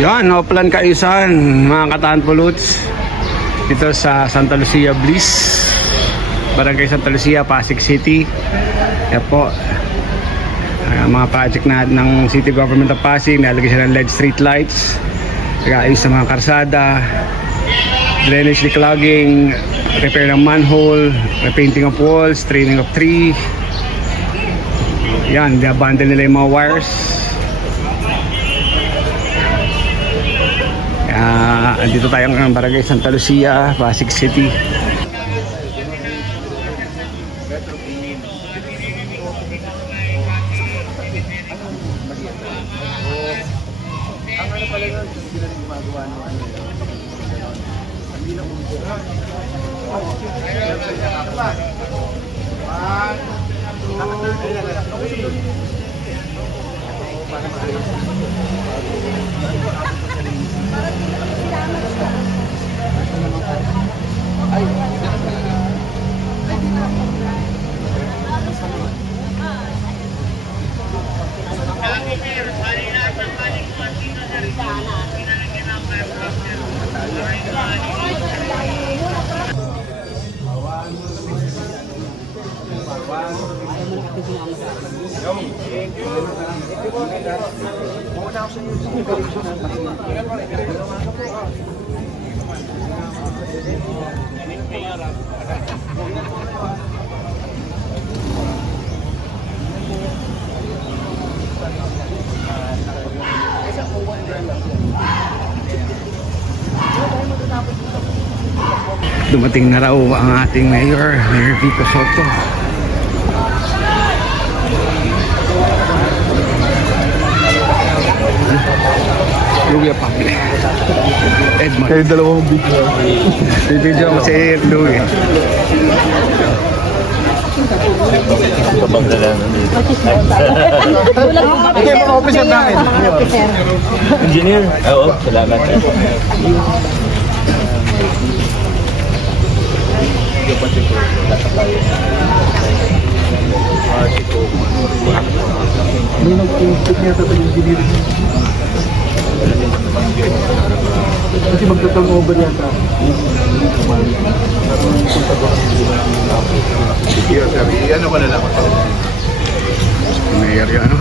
Yan, Oplan Kaayusan, mga Kataan Puluts. Dito sa Santa Lucia Bliss, Barangay Santa Lucia, Pasig City. Yan po, mga project na ng City Government of Pasig. Nalagay sila ng LED street lights, nag-aayos sa mga karsada, drainage declogging, repair ng manhole, repainting of walls, trimming of tree. Yan, bundle nila yung mga wires. Andito tayo ng Barangay Santa Lucia, Pasig City. Dumating na raw ang ating Mayor Vico Soto. Lugia Pabli Edmond. Kayo dalawang video. Video ko si Louie. Kapag na lang. Okay, mga officer namin. Engineer. Oo, salamat. May nag-instig niya sa engineer. Kasi magta-turnover yata. Ano ka na lang? Mayor yung ano?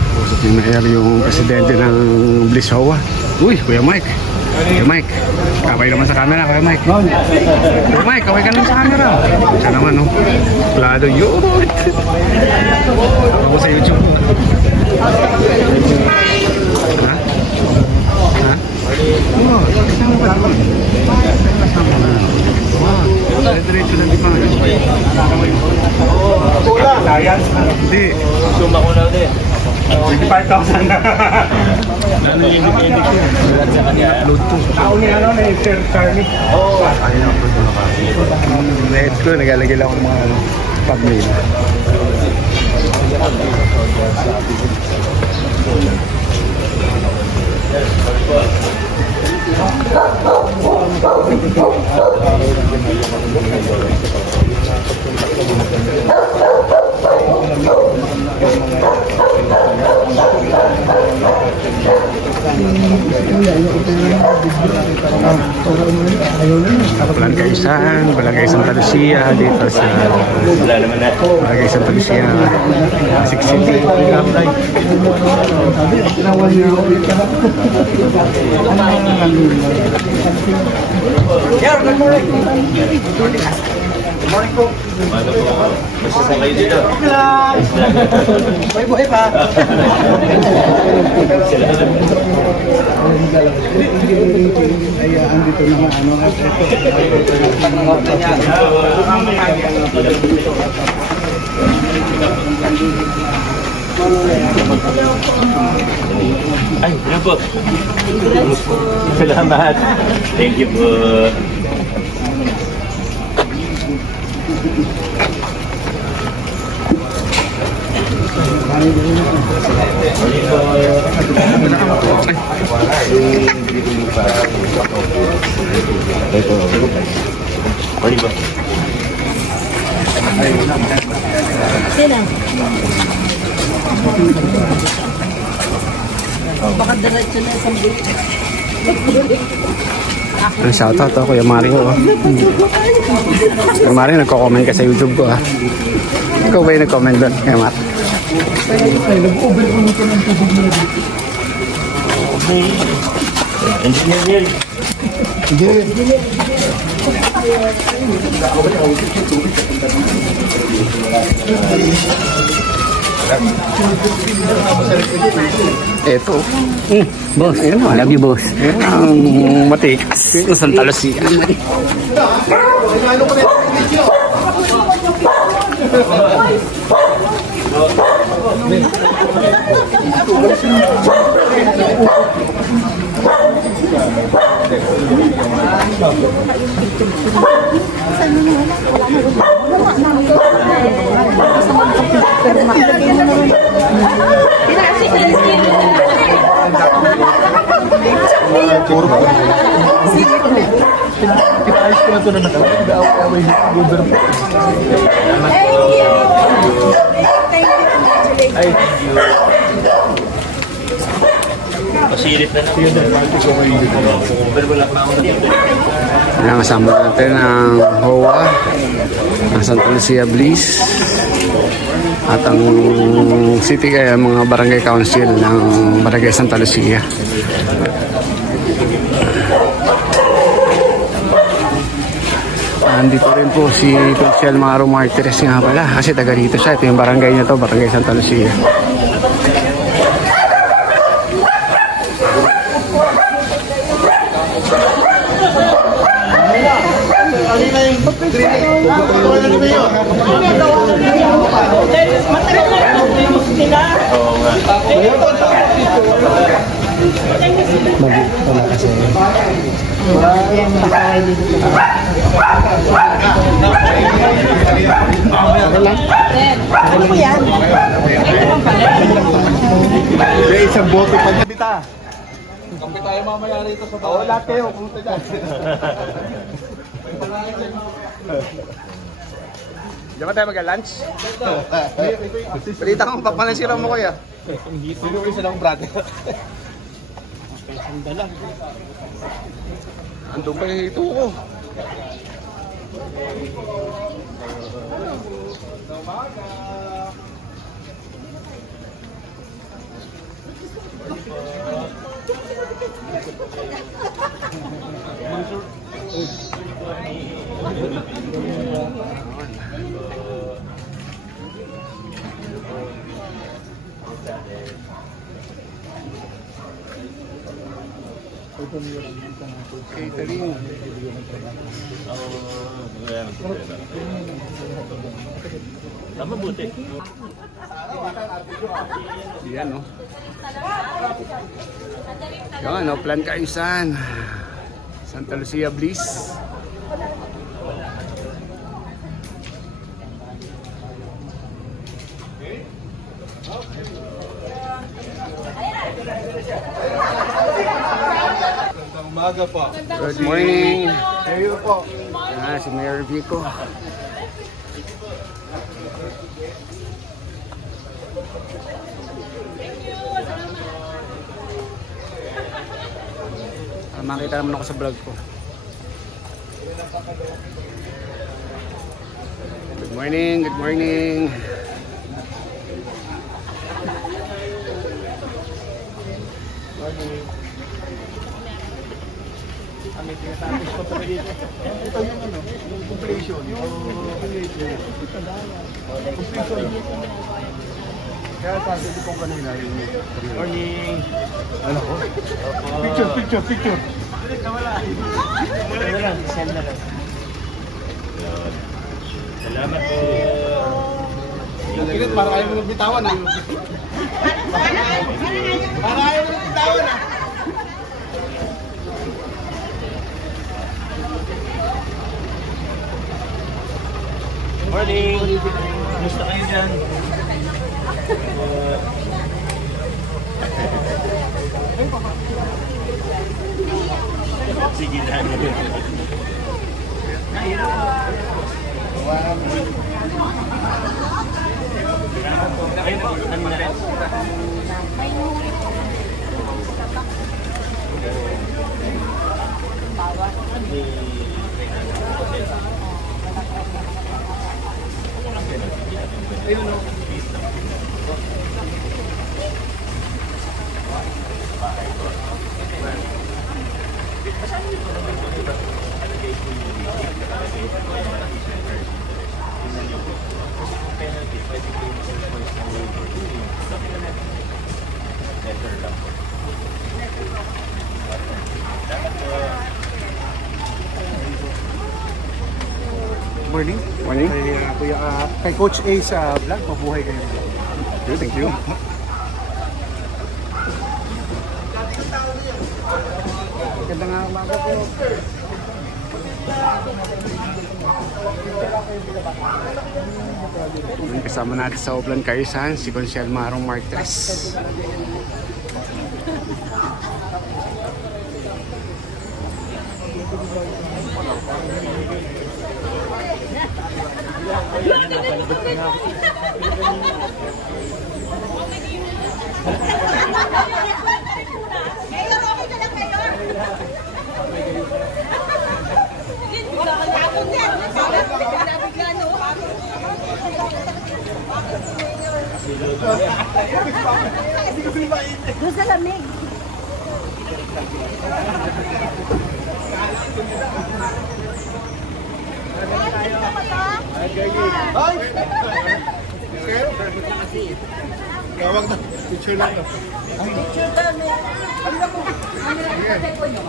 Yung Mayor yung presidente ng Bliss Hoa. Uy, Kuya Mike. Kuya Mike, kaway naman sa camera, Kuya Mike. Kuya Mike, kaway ka naman sa camera. Siya naman, no? Plado yun. Ako sa YouTube. Ha? Ha? Oo, kasama pa naman. Kasama na. Wow, diretso lang di pa. Pula! Sayang? Hindi. Suma ko na ulit. 25,000 na. Ano yung independent ko? Sa kanya. Upload to. Tao niya ano na yung Sir Charlie. Oo. Ayun ang upload na kasi. Net ko, nagalagay lang ako mga pag-mail. Oplan Kaayusan, Barangay Santa Lucia, dito sa Barangay Santa Lucia, Pasig City. Good morning. Good morning po. Basta sa kayo dito. Buhay pa. Ay, andito naman ano at ito. Ay, yan po. Salamat. Thank you po. Baka diretso na sa Ang shoutout to, Kuya Mario. Kuya Mario, nagko-comment ka sa YouTube ko, ha? Ikaw ba yung nag-comment doon, Kuya Mario? Engineer. Ito. Boss, I love you, boss. Ang matikas ng Santa Lucia. Pasilip na Ang kasama natin ang HOA, ang Santa Lucia Bliss, at ang city kaya mga barangay council ng barangay Santa Lucia. Andito rin po si Consiel Maro Martires nga pala, kasi taga dito siya. Ito yung barangay niya to, barangay Santa Lucia. Isang bote pa bita. Kape tayo mamaya rito sa bahay. Lahat kayo, pumunta dyan. Diyan ba tayo mag-lunch? Balita kong papanasira mo, kuya. Sino ko isa ng brother? Andun pa yung hito ko. Catering. Tama buti. Yan, no? Yan, no? Plan Kaayusan. Santa Lucia Bliss. Umaga po. Good morning. Kayo po. Si Mayor Vico. Makita naman ako sa vlog ko. Good morning, good morning. May tinatapos pa pa dito. Ito yung ano, yung completion. Completion. Kaya sabi ko kanina yung morning. Ano ko? Picture. Wala lang, send na lang. Salamat po. Ingat, para kayo mo nagbitawan. Para kayo mo nagbitawan. Morning! Gusto kayo dyan? Sige na. Ayun po, ano na rin? Morning. Morning. Kay Coach A sa vlog, mabuhay kayo. Thank you. Ganda nga umaga po. Kasama natin sa Oplan Kayusan si Consiel Marong Martres. Doon sa lamig. Tawag na. Picture lang. Picture daw mo. Ano ko? Ano ko ko nyo?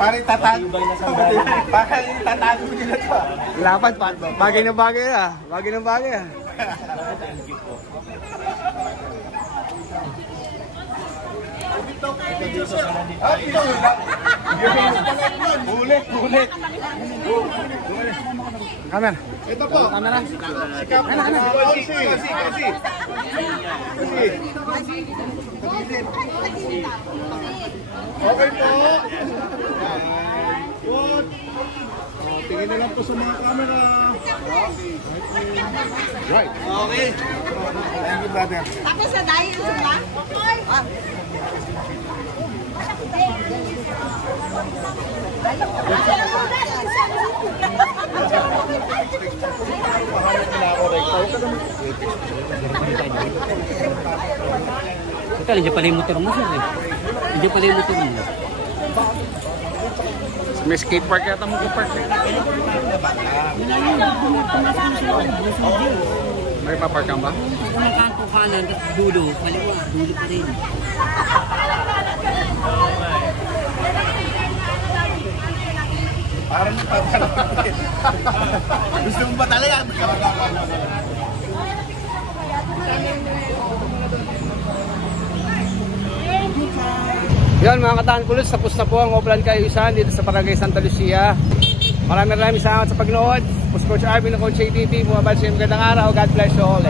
Parang tatago. Parang tatago nila to. Lapat, bagay na bagay ah. Bagay na bagay ah. Ulit. Camera. Ito po. Camera. Sikap. Kasi. Okay po. Good. Tingin na lang po sa mga camera. Right. Okay. Thank you, brother. Tapos sa dahil sila? Total, hindi pala yung motor mo sir eh. Hindi pala yung motor mo. May skate park yata mo park eh. May papark ka ba? Kung ang kanto kanan, tapos dulo, kaliwa, dulo pa rin. Parang gusto mo ba talaga? Yan mga kataan pulos, tapos na po ang Oplan Kayusan dito sa Barangay Santa Lucia. Maraming salamat sa pagnood. Coach Arvin ng Coach ATP, bumabal sa magandang araw. God bless you all.